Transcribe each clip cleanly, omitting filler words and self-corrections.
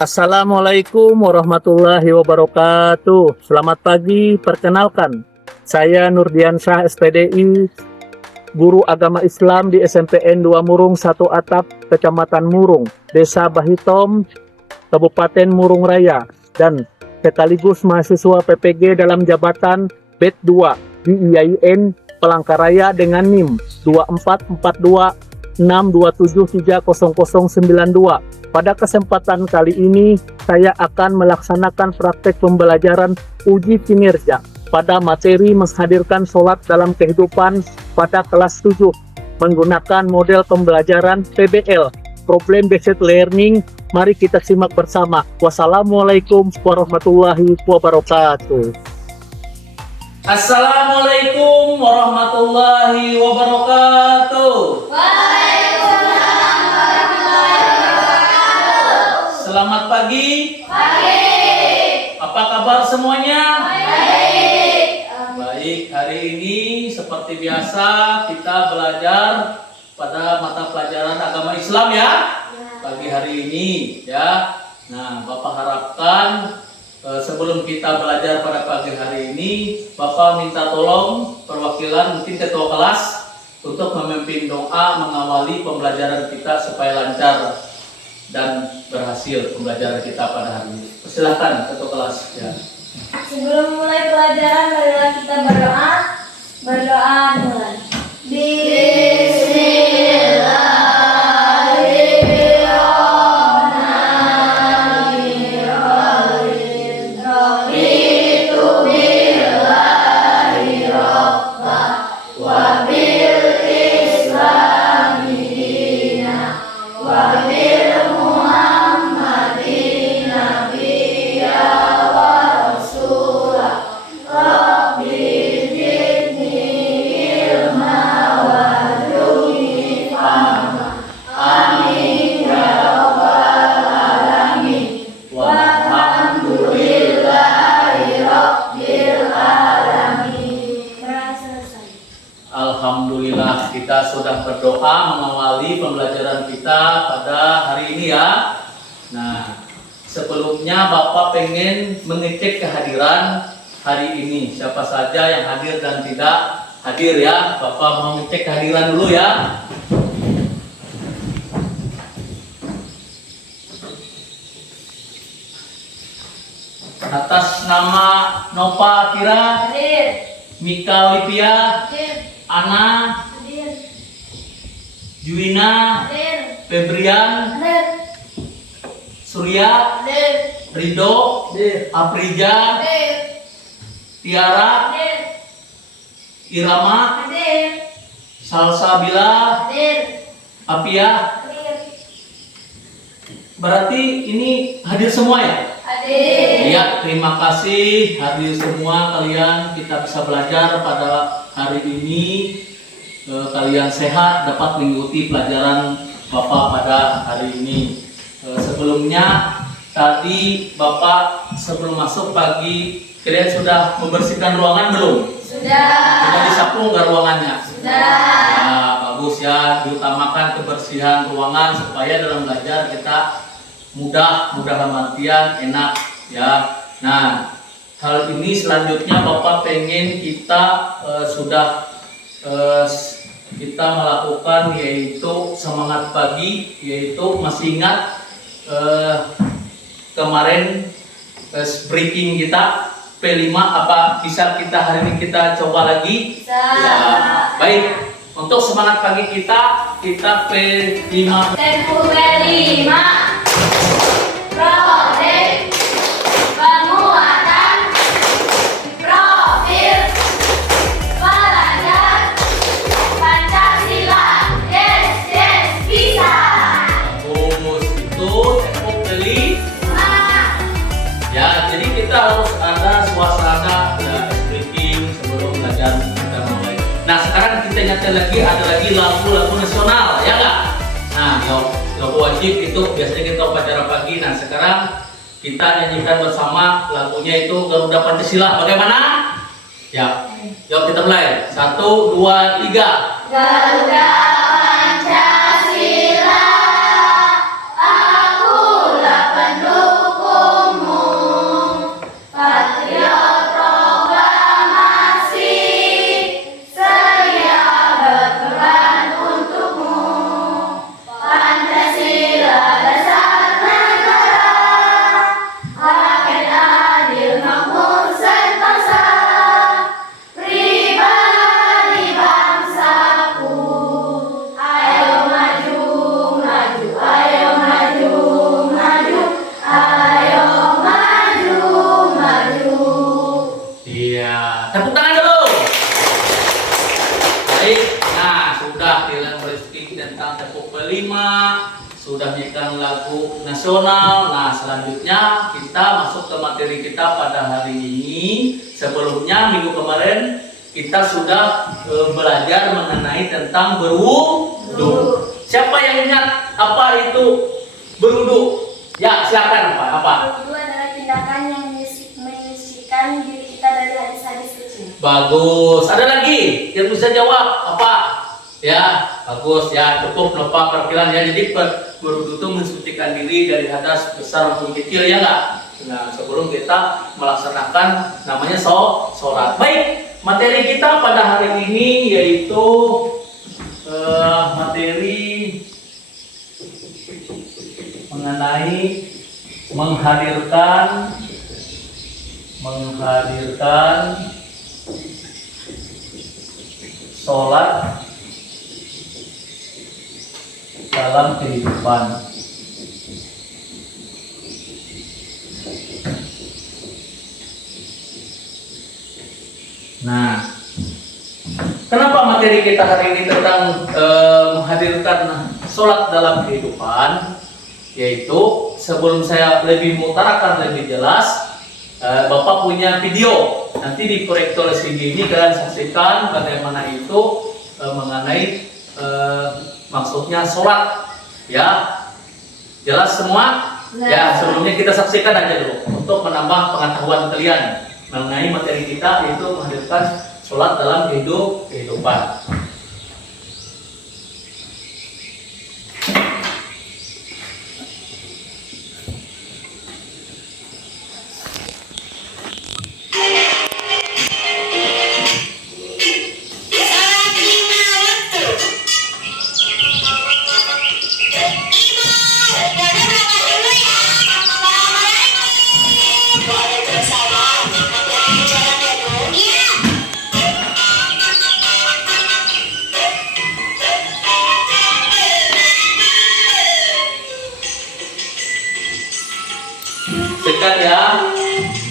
Assalamualaikum warahmatullahi wabarakatuh. Selamat pagi, perkenalkan. Saya Nurdiansyah SPDI, guru agama Islam di SMPN 2 Murung 1 Atap, Kecamatan Murung, Desa Bahitom, Kabupaten Murung Raya, dan sekaligus mahasiswa PPG dalam jabatan BED 2 di IAIN Palangkaraya dengan NIM 244262730092. Pada kesempatan kali ini, saya akan melaksanakan praktek pembelajaran uji kinerja pada materi menghadirkan sholat dalam kehidupan pada kelas 7 menggunakan model pembelajaran PBL, Problem Based Learning. Mari kita simak bersama. Wassalamualaikum warahmatullahi wabarakatuh. Assalamualaikum warahmatullahi wabarakatuh. Selamat pagi. Apa kabar semuanya? Baik, hari ini seperti biasa kita belajar pada mata pelajaran agama Islam ya. Pagi hari ini ya. Nah, Bapak harapkan sebelum kita belajar pada pagi hari ini, Bapak minta tolong perwakilan mungkin ketua kelas untuk memimpin doa mengawali pembelajaran kita supaya lancar dan berhasil pembelajaran kita pada hari ini. Silakan ketua kelas ya. Sebelum mulai pelajaran, marilah kita berdoa. Berdoa mulai. Alhamdulillah, kita sudah berdoa mengawali pembelajaran kita pada hari ini ya. Nah, sebelumnya Bapak pengen mengecek kehadiran hari ini. Siapa saja yang hadir dan tidak hadir ya. Bapak mau ngecek kehadiran dulu ya. Atas nama Nova Kira, Hadir. Mika Lipia, Hadir. Ana, Hadir. Juwina, Hadir. Febrian, Hadir. Surya, Hadir. Rido, Aprija, Hadir. Tiara, Hadir. Irama, Hadir. Salsabila, Hadir. Apia. Hadir. Berarti ini hadir semua ya? Hadir. Ya, terima kasih hadir semua kalian. Kita bisa belajar pada hari ini. Kalian sehat dapat mengikuti pelajaran Bapak pada hari ini. Sebelumnya tadi Bapak sebelum masuk pagi, kalian sudah membersihkan ruangan belum? Sudah disapu nggak ruangannya? Sudah. Ya, bagus ya. Diutamakan kebersihan ruangan supaya dalam belajar kita mudah dalam artian enak ya. Nah, hal ini selanjutnya Bapak pengen kita kita melakukan yaitu semangat pagi, yaitu masih ingat kemarin breaking kita P5, apa bisa kita hari ini kita coba lagi? Bisa. Ya, baik. Untuk semangat pagi kita P5. Tempo P5. Proyek penguatan profil pelajar Pancasila. Yes, bisa. Bagus, itu tempo beli. Ya, jadi kita harus ada suasana speaking sebelum belajar kita mulai. Nah, sekarang kita ingatkan lagi, ada lagi lagu-lagu nasional, ya nggak? Nah, lagu wajib itu biasanya kita upacara pagi. Nah, sekarang kita nyanyikan bersama lagunya itu Garuda Pancasila. Bagaimana? Ya, yuk kita mulai. 1, 2, 3. Garuda Pancasila, akulah pendukung Baik, nah sudah kita berspeak tentang tepuk kelima, sudah nyanyikan lagu nasional. Nah selanjutnya kita masuk ke materi kita pada hari ini. Sebelumnya minggu kemarin kita sudah belajar mengenai tentang berwudu. Siapa yang ingat apa itu berwudu? Ya silakan apa? Wudu adalah tindakan yang menyucikan diri kita dari hadis-hadis kecil. Bagus. Ada lagi yang bisa jawab apa? Ya, bagus ya. Cukup lupa perkiraan ya. Jadi berwudu itu mensucikan diri dari hadas besar maupun kecil ya nggak? Nah, sebelum kita melaksanakan namanya sholat. Baik, materi kita pada hari ini yaitu materi mengenai menghadirkan sholat dalam kehidupan. Nah, kenapa materi kita hari ini tentang menghadirkan sholat dalam kehidupan? Yaitu sebelum saya lebih mengutarakan lebih jelas, Bapak punya video, nanti di proyektor LCD ini kalian saksikan bagaimana itu mengenai maksudnya sholat, ya jelas semua? Ya sebelumnya kita saksikan aja dulu untuk menambah pengetahuan kalian mengenai materi kita yaitu menghadirkan sholat dalam kehidupan. Perhatikan ya,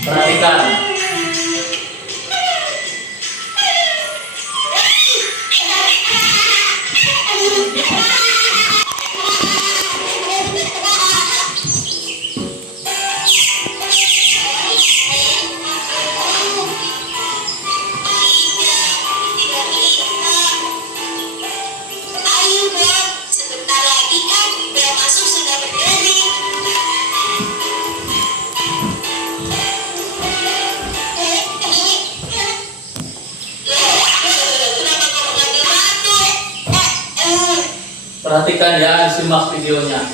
perhatikan. Perhatikan ya, simak videonya.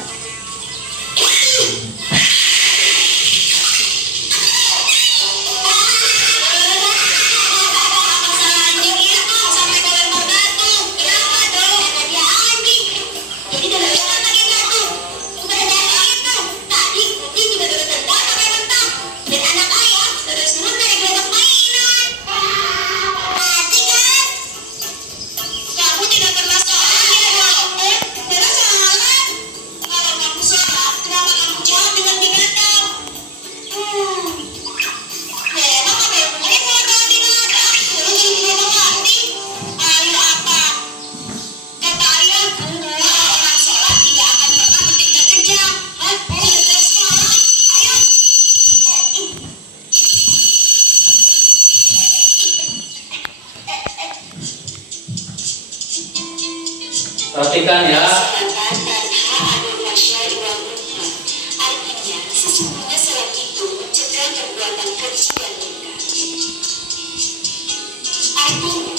Perhatikan ya. Sesungguhnya salat itu mencegah perbuatan keji dan murka. Artinya,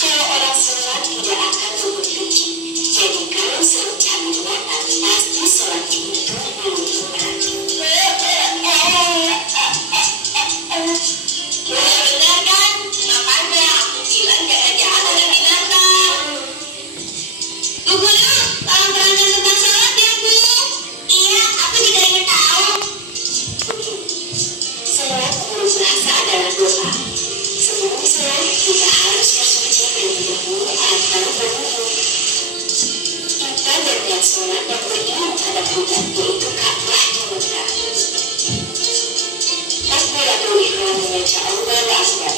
kalau orang salat tidak akan berbuat keji. Jadi kalau serucah menguatkan, pasti salat itu belum benar. Benar kan? Makanya aku bilang jangan ada binatang. Bu Guru, tolong terangkan tentang salat ya Bu. Iya, aku juga ingin tahu. Salat menurut bahasa adalah doa. Sebelum salat, kita harus bersuci terlebih dahulu atau berwudu. Kita berniat salat dan beriman pada Tuhan, yaitu Ka'bah di Mekah. Takbiratul ihram membaca Allahu Akbar.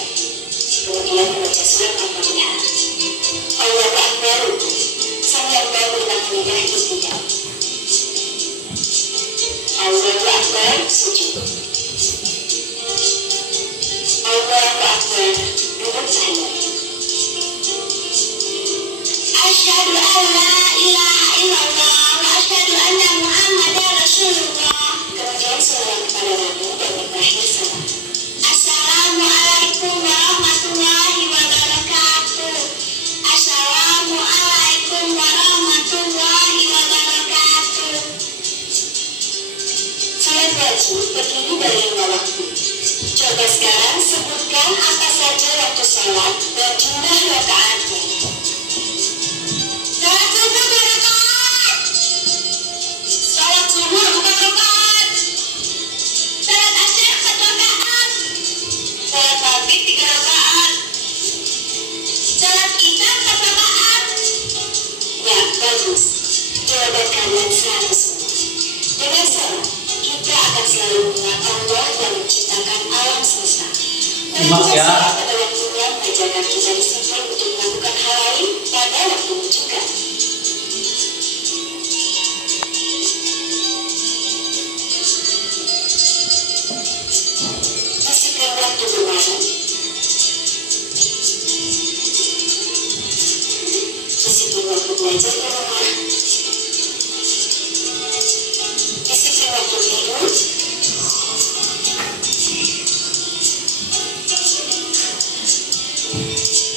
Kemudian membaca surat Al-Fatihah. an la ilaha illallah wa asyhadu anna Muhammadar Rasulullah. Kemudian selawat kepada Nabi dan yang terakhir salam. Assalamualaikum warahmatullahi wabarakatuh. Assalamualaikum warahmatullahi wabarakatuh. Salat wajib berdiri dari 5 waktu. Coba sekarang sebutkan apa saja waktu salat dan jumlah rakaatnya. Salat subuh 2 rakaat. Salat subuh 4 rakaat. Salat asar 4 rakaat. Salat maghrib 3 rakaat. Salat isya 4 rakaat. Ya, bagus. Jawaban kalian selalu semua. Dengan salat, kita akan selalu mengingat Allah yang menciptakan alam semesta. Simak ya. Pada waktunya mengajarkan kita disiplin untuk melakukan hal lain pada waktunya juga. Disiplin waktu bermain. Disiplin waktu belajar di rumah. Disiplin waktu tidur.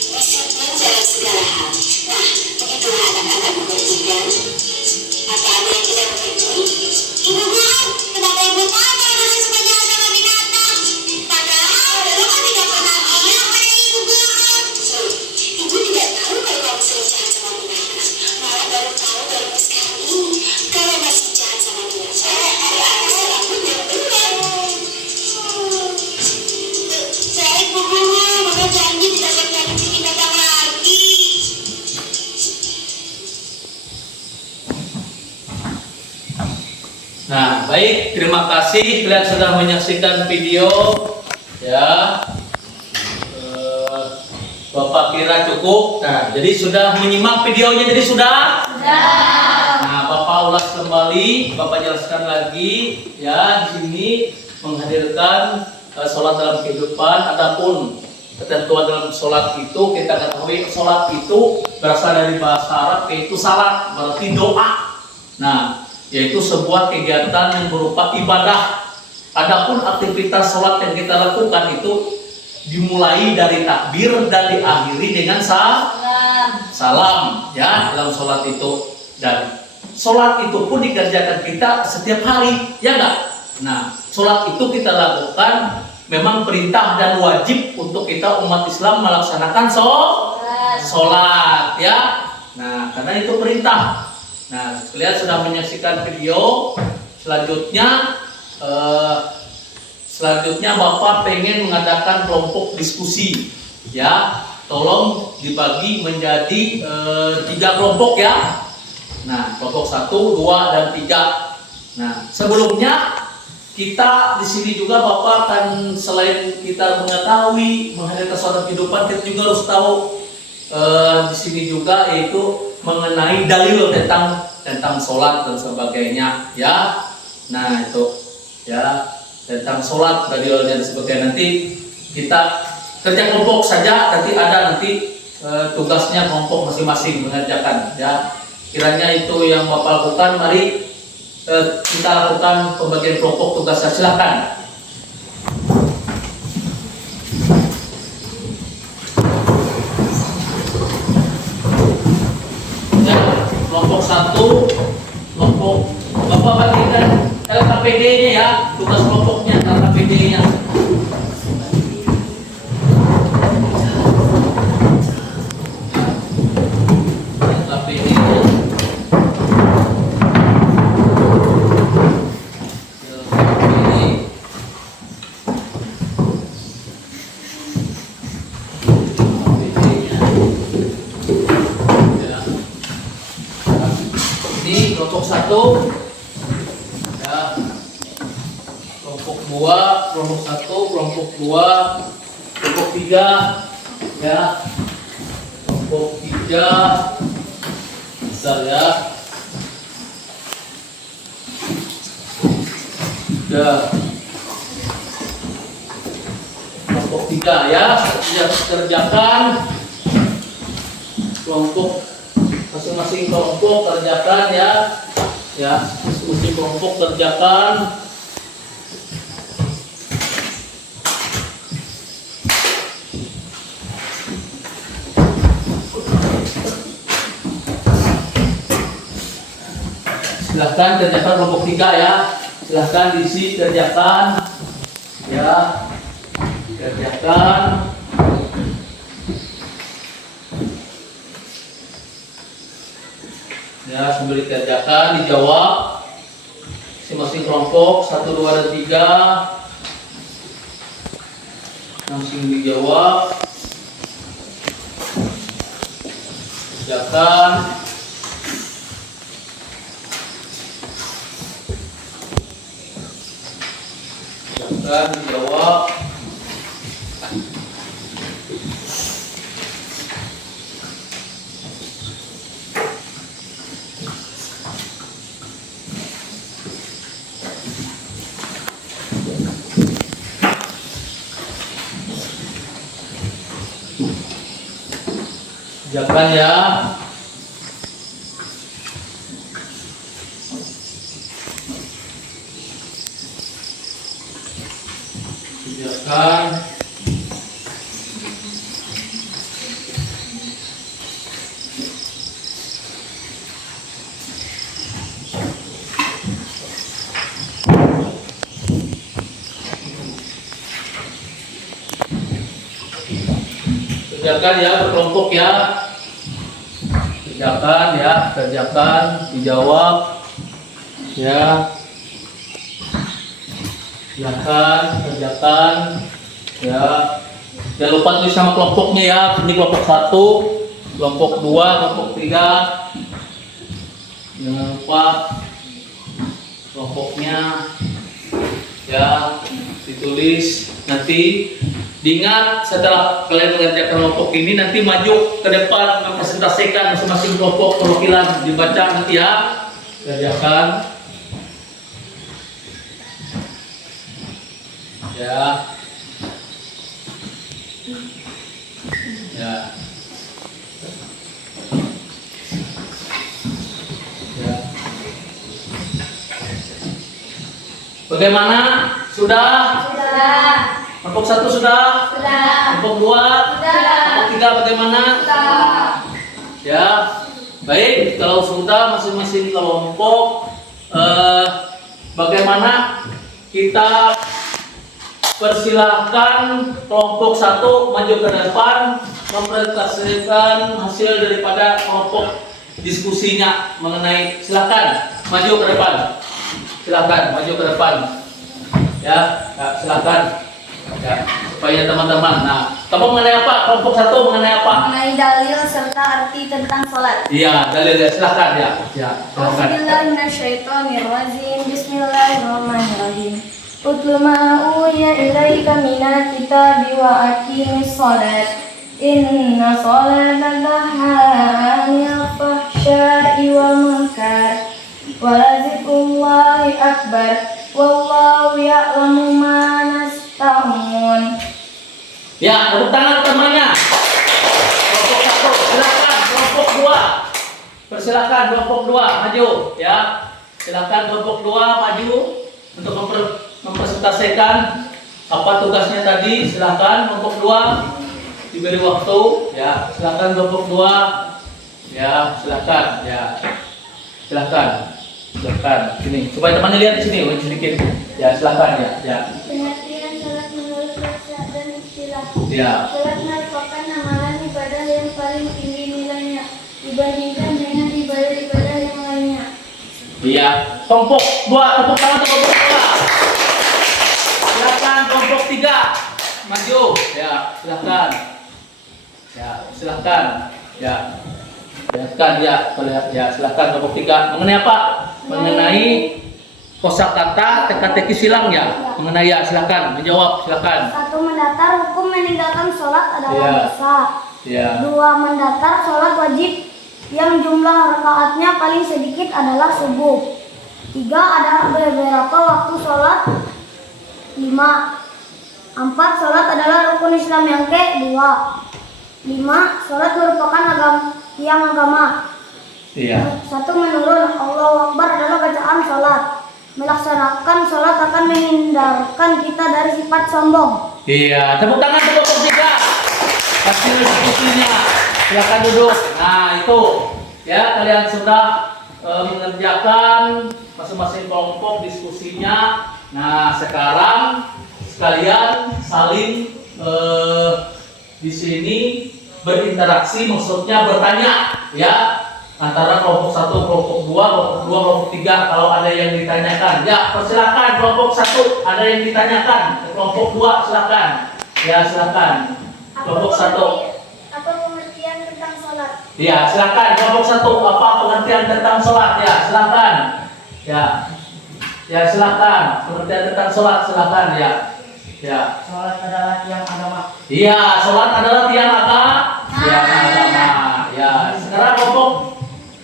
Disiplin dalam segala hal. Nah, begitulah anak-anak mengerti kan? Apa ada yang tidak mengerti? Ibu guru, kenapa ibu tahu kalau manusia suka jalan sama binatang? Padahal dulu kan tidak pernah bilang pada ibu guru. Ibu tidak tahu kalau kamu sering jahat sama binatang. Malah baru tahu baru sekarang ini kalau masih jahat sama binatang. Ada salah pun yang benar. Baik bu guru, mama janji tidak akan nyari binatang lagi. Nah, baik, terima kasih kalian sudah menyaksikan video ya. Bapak kira cukup. Nah, jadi sudah menyimak videonya, jadi sudah. Nah, Bapak ulas kembali, Bapak jelaskan lagi ya. Di sini menghadirkan sholat dalam kehidupan. Adapun ketentuan dalam sholat itu kita ketahui, sholat itu berasal dari bahasa Arab yaitu salat, berarti doa. Nah, yaitu sebuah kegiatan yang berupa ibadah. Adapun aktivitas sholat yang kita lakukan itu dimulai dari takbir dan diakhiri dengan salam ya dalam sholat itu. Dan sholat itu pun dikerjakan kita setiap hari, ya enggak? Nah, sholat itu kita lakukan memang perintah dan wajib untuk kita umat Islam melaksanakan sholat ya. Nah, karena itu perintah. Nah, kalian sudah menyaksikan video. Selanjutnya Bapak pengen mengadakan kelompok diskusi ya. Tolong dibagi menjadi 3 kelompok ya. Nah, kelompok 1, 2, dan 3. Nah, sebelumnya kita di sini juga Bapak akan selain kita mengetahui mengenai kesuatu kehidupan, kita juga harus tahu di sini juga yaitu mengenai dalil tentang sholat dan sebagainya ya. Nah, itu ya tentang sholat dalilnya dan sebagainya. Nanti kita kerja kelompok saja, nanti ada tugasnya kelompok masing-masing mengerjakan ya. Kiranya itu yang Bapak lakukan. Mari kita lakukan pembagian kelompok tugasnya, silakan. Ya, kelompok 1, kelompok Bapak bagikan LKPD-nya ya, tugas kelompoknya LKPD-nya. Ini kelompok 1 ya, kelompok 2, kelompok 1, kelompok 2, kelompok 3 ya, kelompok 3 besar ya. Ya, kelompok 3 ya, sudah kerjakan. Kelompok masing-masing kelompok kerjakan ya. Ya, masing-masing kelompok kerjakan. Silahkan kerjakan kelompok 3 ya. Silahkan diisi kerjakan ya. Kerjakan. Ya, sambil dikerjakan dijawab. Masing-masing kelompok 1, 2, dan 3 langsung dijawab. Kerjakan. Dijawab. Kerjakan ya. Kerjakan. Kerjakan ya, berkelompok ya. Kerjakan ya, kerjakan, dijawab ya. Kerjakan ya. Jangan lupa tulis sama kelompoknya ya. Ini kelompok 1, kelompok 2, kelompok 3. Jangan lupa kelompoknya ya, ditulis. Nanti diingat setelah kalian mengerjakan kelompok ini, nanti maju ke depan mempresentasikan masing-masing kelompok perwakilan, dibaca nanti ya. Kerjakan ya. Ya. Ya. Bagaimana? Sudah? Sudah. Kelompok 1 sudah? Sudah. Kelompok 2? Sudah. Kelompok 3 bagaimana? Sudah. Ya. Baik, kalau sudah masing-masing kelompok bagaimana kita persilahkan kelompok 1 maju ke depan mempresentasikan hasil daripada kelompok diskusinya mengenai, silakan maju ke depan. Silakan maju ke depan. Ya, silakan. Ya, supaya teman-teman. Nah, kamu mengenai apa? Kelompok 1 mengenai apa? Mengenai dalil serta arti tentang sholat. Iya, dalil ya, silakan ya. Ya, silakan. Bismillahirrahmanirrahim. Bismillahirrahmanirrahim. Utlu ma uhiya ilaika minal kitabi wa aqimis shalat. Inna sholata tanha 'anil fahsya'i wal munkar. Wa lazikrullahi akbar. Wallahu ya'lamu ma nasta'un. Ya, tepuk tangan temannya. Kelompok 1, silakan. Kelompok 2. Persilakan kelompok 2 maju ya. Silakan kelompok 2 maju untuk mempresentasikan apa tugasnya tadi. Silakan kelompok 2 diberi waktu ya. Silakan kelompok 2. Ya, silakan ya. Silakan. Silakan sini supaya temannya lihat di sini sedikit. Ya, silakan ya. Ya. Pengertian sholat menurut bahasa dan istilah. Ya. Sholat merupakan amalan ibadah yang paling tinggi nilainya dibandingkan dengan ibadah-ibadah yang lainnya. Iya. Kelompok 2, tepuk tangan untuk kelompok 2. Silakan kelompok 3 maju. Ya, silakan. Ya, silakan. Ya. Silakan ya, ya silakan kelompok 3. Mengenai apa? Mengenai kosakata teka-teki silang ya. Mengenai ya, silakan menjawab, silakan. 1. Mendatar, hukum meninggalkan sholat adalah Iya. dosa. Ya. 2. Mendatar, sholat wajib yang jumlah rakaatnya paling sedikit adalah subuh. 3. Ada beberapa waktu sholat. 5. 4. Sholat adalah rukun Islam yang ke-2. 5. Sholat merupakan agama. Iya. Satu menurun, Allahu Akbar adalah bacaan sholat. Melaksanakan sholat akan menghindarkan kita dari sifat sombong. Iya, tepuk tangan untuk kelompok 3. Hasil diskusinya. Silakan duduk. Nah, itu ya kalian sudah mengerjakan masing-masing kelompok diskusinya. Nah, sekarang sekalian saling di sini berinteraksi, maksudnya bertanya ya antara kelompok 1, kelompok 2, kelompok 2, kelompok 3 kalau ada yang ditanyakan. Ya, persilakan kelompok 1 ada yang ditanyakan. Kelompok 2 silakan. Ya, silakan. Kelompok 1. Apa pengertian tentang sholat? Ya, silakan kelompok 1 apa pengertian tentang sholat? Ya, silakan. Ya. Ya, silakan. Pengertian tentang sholat silakan ya. Ya. Sholat adalah tiang agama. Iya, sholat adalah tiang agama. Tiang agama. Ya, sekarang kelompok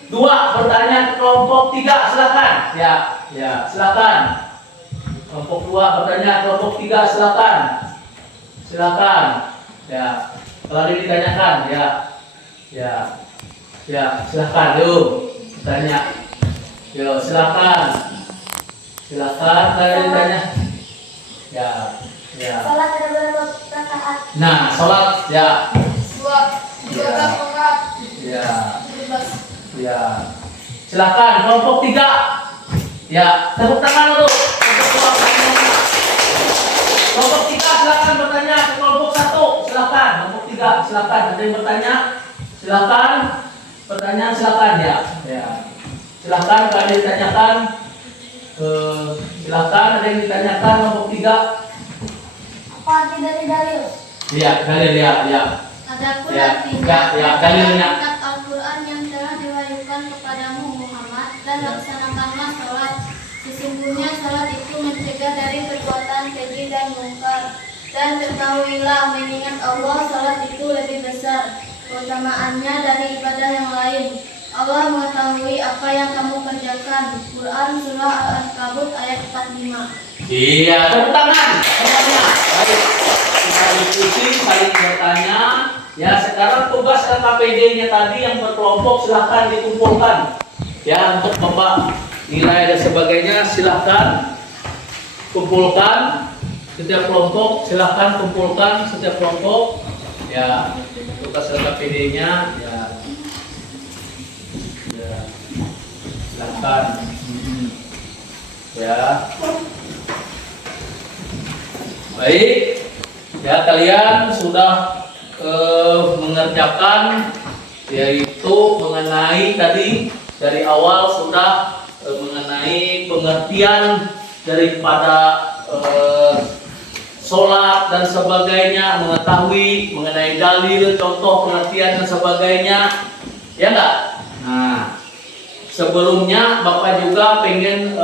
2 bertanya ke kelompok 3 silakan. Ya, ya, silakan. Kelompok 2 bertanya ke kelompok 3 silakan. Silakan. Ya. Kalau ditanyakan ya. Ya. Ya, silakan yuk. Tanya. Yuk, silakan. Silakan kalau ditanya. Ya. Ya. Sholat ada berapa rakaat? Nah, sholat ya. Dua rakaat. Ya. Ya. Silakan kelompok 3. Ya, tepuk tangan dulu. Kelompok 3 silakan bertanya ke kelompok 1. Silakan kelompok 3 silakan ada yang bertanya. Silakan. Pertanyaan silakan ya. Ya. Silakan kalau ada yang ditanyakan. Silakan ada yang ditanyakan kelompok 3. Apa arti dari dalil? Iya, dalil ya, ya. Adapun Ya, artinya ya, dalilnya. kitab Al-Quran yang telah diwahyukan kepadamu Muhammad dan laksanakanlah sholat. Sesungguhnya sholat itu mencegah dari perbuatan keji dan mungkar. Dan ketahuilah mengingat Allah, sholat itu lebih besar keutamaannya dari ibadah yang lain. Allah mengetahui apa yang kamu kerjakan. Quran Surah Al-Ankabut ayat 45. Iya, tepuk tangan semuanya. Baik, kita diskusi, saling bertanya. Ya, sekarang tugas LKPD-nya tadi yang berkelompok silahkan dikumpulkan. Ya, untuk Bapak nilai dan sebagainya silahkan kumpulkan setiap kelompok. Silahkan kumpulkan setiap kelompok. Ya, tugas LKPD-nya ya. Ya, silahkan. Ya. Baik, ya kalian sudah mengerjakan yaitu mengenai tadi dari awal sudah mengenai pengertian daripada sholat dan sebagainya, mengetahui mengenai dalil, contoh pengertian dan sebagainya, ya enggak? Nah, sebelumnya Bapak juga pengen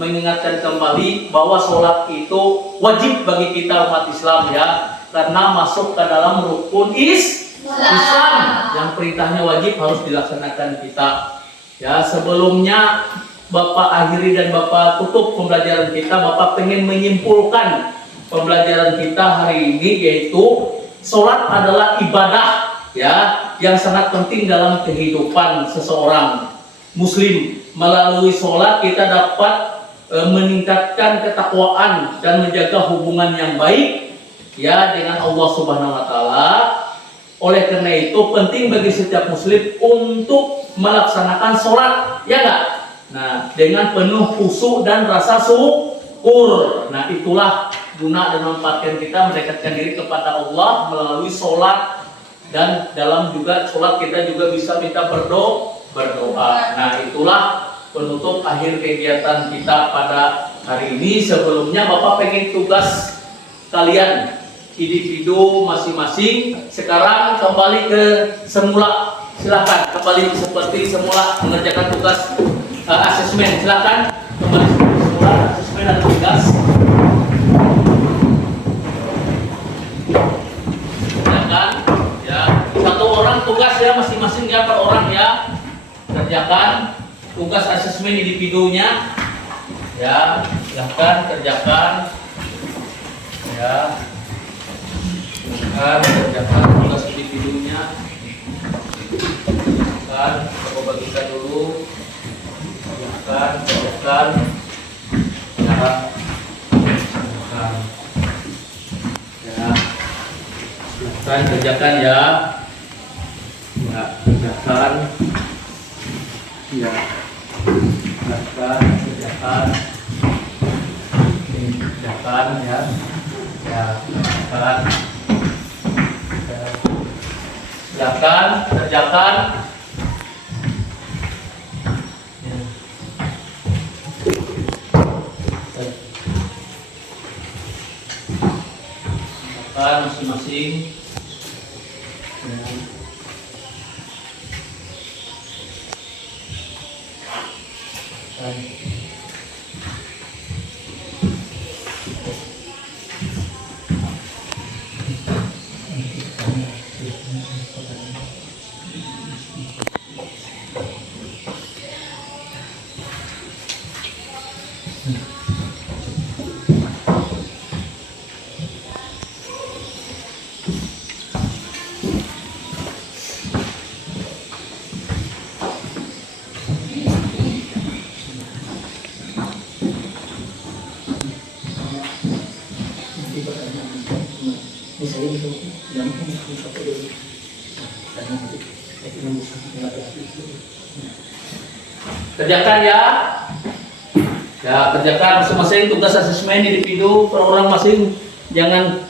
mengingatkan kembali bahwa sholat itu wajib bagi kita umat Islam ya, karena masuk ke dalam rukun Islam yang perintahnya wajib harus dilaksanakan kita. Ya, sebelumnya Bapak akhiri dan Bapak tutup pembelajaran kita, Bapak pengen menyimpulkan pembelajaran kita hari ini yaitu sholat adalah ibadah ya yang sangat penting dalam kehidupan seseorang Muslim. Melalui sholat kita dapat meningkatkan ketakwaan dan menjaga hubungan yang baik ya dengan Allah Subhanahu wa taala. Oleh karena itu penting bagi setiap muslim untuk melaksanakan sholat, ya enggak? Nah, dengan penuh khusyuk dan rasa syukur. Nah, itulah guna dan manfaatkan kita mendekatkan diri kepada Allah melalui sholat, dan dalam juga sholat kita juga bisa minta berdoa. Nah, itulah penutup akhir kegiatan kita pada hari ini. Sebelumnya Bapak pengen tugas kalian individu masing-masing sekarang kembali ke semula. Silakan kembali seperti semula mengerjakan tugas asesmen. Silakan kembali seperti semula asesmen dan tugas. Silakan ya, satu orang tugas ya masing-masing ya, per orang ya, kerjakan tugas asesmen individunya ya. Silakan kerjakan ya. Kerjakan tugas individunya kan bagikan dulu. Kerjakan. Ya. Kerjakan ya. Ya, kerjakan. Ya. Kerjakan ya. Ya, kerjakan. Masing-masing. Kerjakan ya. Ya, kerjakan masing-masing tugas asesmen individu per orang masing. Jangan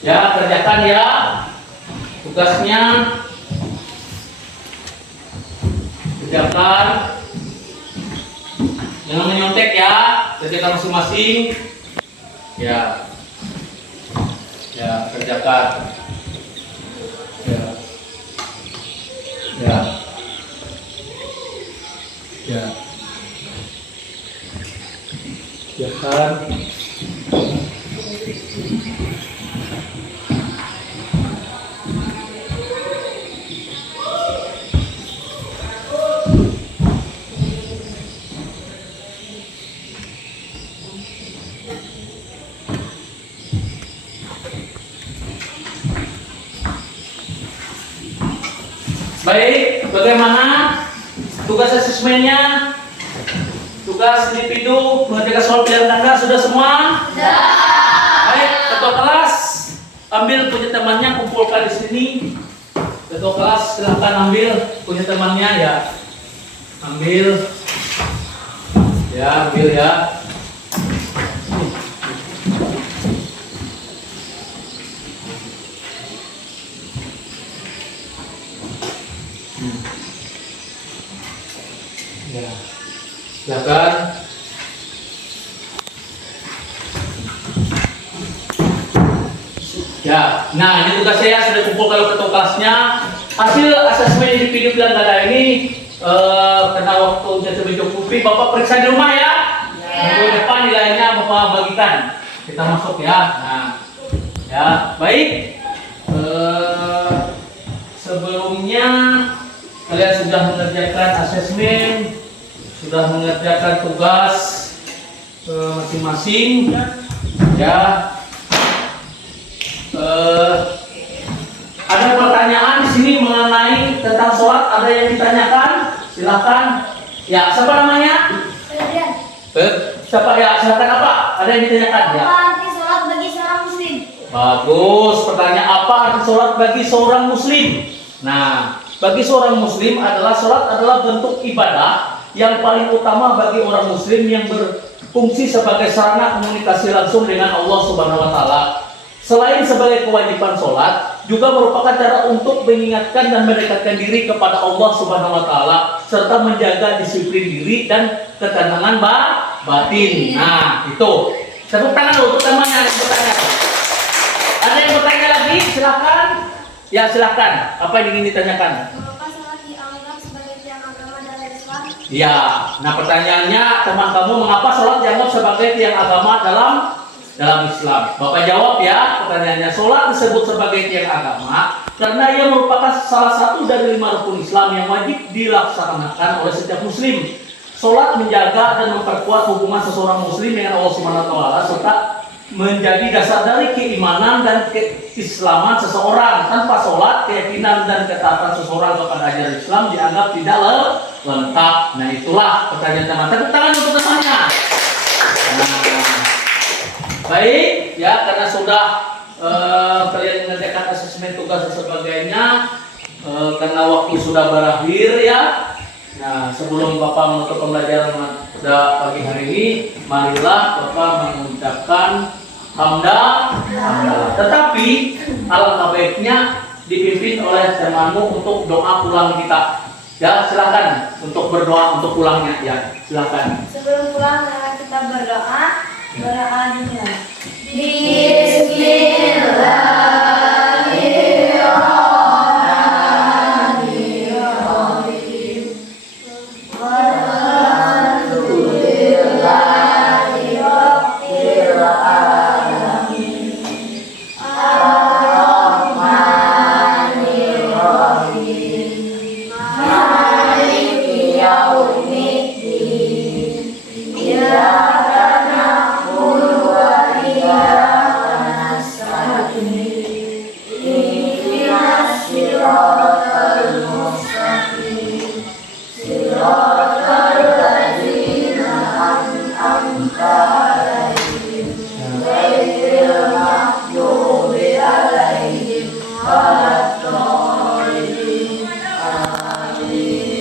ya, kerjakan ya tugasnya. Kerjakan. Jangan menyontek ya. Kerjakan masing-masing. Ya. Ya, kerjakan. Ya. Ya. Ya. Kerjakan. Baik, bagaimana tugas asesmennya? Tugas individu mengerjakan soal pilihan tanda sudah semua? Sudah. Baik, ketua kelas ambil punya temannya, kumpulkan di sini. Ketua kelas silahkan ambil punya temannya ya. Ambil ya. Ya, silakan. Ya, nah ini tugas saya sudah kumpul kalau ketua kelasnya. Hasil asesmen individu pilihan ganda ini karena waktu jadi mencukupi, Bapak periksa di rumah ya. Minggu depan nilainya Bapak bagikan. Kita masuk ya. Nah, ya baik. Sebelumnya kalian sudah mengerjakan asesmen, sudah mengerjakan tugas masing-masing ya. Ada pertanyaan di sini mengenai tentang sholat, ada yang ditanyakan? Silakan. Ya, siapa namanya? Kemudian, Siapa ya? Silakan apa? Ada yang ditanyakan ya? apa arti sholat bagi seorang muslim? Bagus. Pertanyaan apa arti sholat bagi seorang muslim? Nah, bagi seorang muslim adalah sholat adalah bentuk ibadah yang paling utama bagi orang muslim yang berfungsi sebagai sarana komunikasi langsung dengan Allah Subhanahu wa taala. Selain sebagai kewajiban sholat, juga merupakan cara untuk mengingatkan dan mendekatkan diri kepada Allah Subhanahu wa taala serta menjaga disiplin diri dan ketenangan batin. Nah, itu. Tepuk tangan untuk temannya yang bertanya. Ada yang bertanya lagi? Silakan. Ya, silakan. Apa yang ingin ditanyakan? Apakah sholat dianggap sebagai tiang agama dalam Islam? Ya, nah pertanyaannya teman kamu, mengapa sholat dianggap sebagai tiang agama dalam Islam? Bapak jawab ya pertanyaannya. Sholat disebut sebagai tiang agama karena ia merupakan salah satu dari 5 rukun Islam yang wajib dilaksanakan oleh setiap muslim. Sholat menjaga dan memperkuat hubungan seseorang muslim dengan Allah Subhanahu wa taala serta menjadi dasar dari keimanan dan keislaman seseorang. Tanpa sholat, keyakinan dan ketaatan seseorang kepada ajaran Islam dianggap tidak lengkap. Nah, itulah pertanyaan teman. Tepuk tangan untuk temannya. Nah, baik, ya, karena sudah kalian mengerjakan asesmen tugas dan sebagainya, karena waktu sudah berakhir ya. Nah, sebelum Bapak menutup pembelajaran pada pagi hari ini, marilah Bapak mengucapkan hamdalah. Tetapi alangkah baiknya dipimpin oleh temanmu untuk doa pulang kita. Ya, silakan untuk berdoa untuk pulangnya ya. Silakan. Sebelum pulang kita berdoa dulu.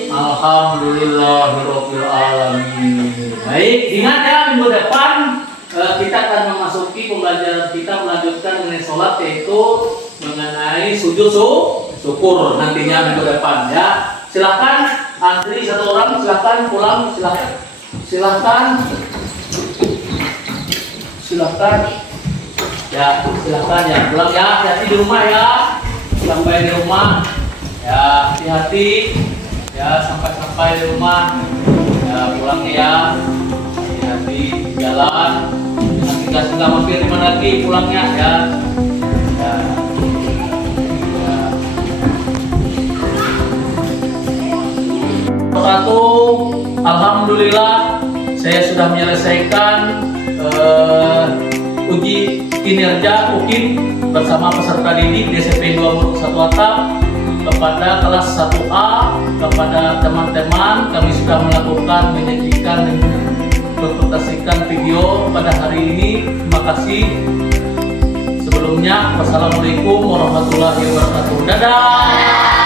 Alhamdulillahirabbil alamin. Baik, ingat ya, minggu depan kita akan memasuki pembelajaran kita melanjutkan mengenai sholat, yaitu mengenai sujud syukur nantinya minggu depan ya. Silakan antri satu orang, silakan pulang, silakan ya, silakan ya pulang ya, hati-hati di rumah ya, sampai di rumah ya, hati-hati ya, sampai di rumah ya, pulang ya, hati-hati jalan, jangan tinggal mampir di mana lagi pulangnya ya. Alhamdulillah saya sudah menyelesaikan uji kinerja UKIM bersama peserta didik di SMP 2 Murung 1 Atap. Kepada kelas 1A, kepada teman-teman, kami sudah melakukan menyajikan dan mempresentasikan video pada hari ini. Terima kasih. Sebelumnya, wassalamualaikum warahmatullahi wabarakatuh. Dadah.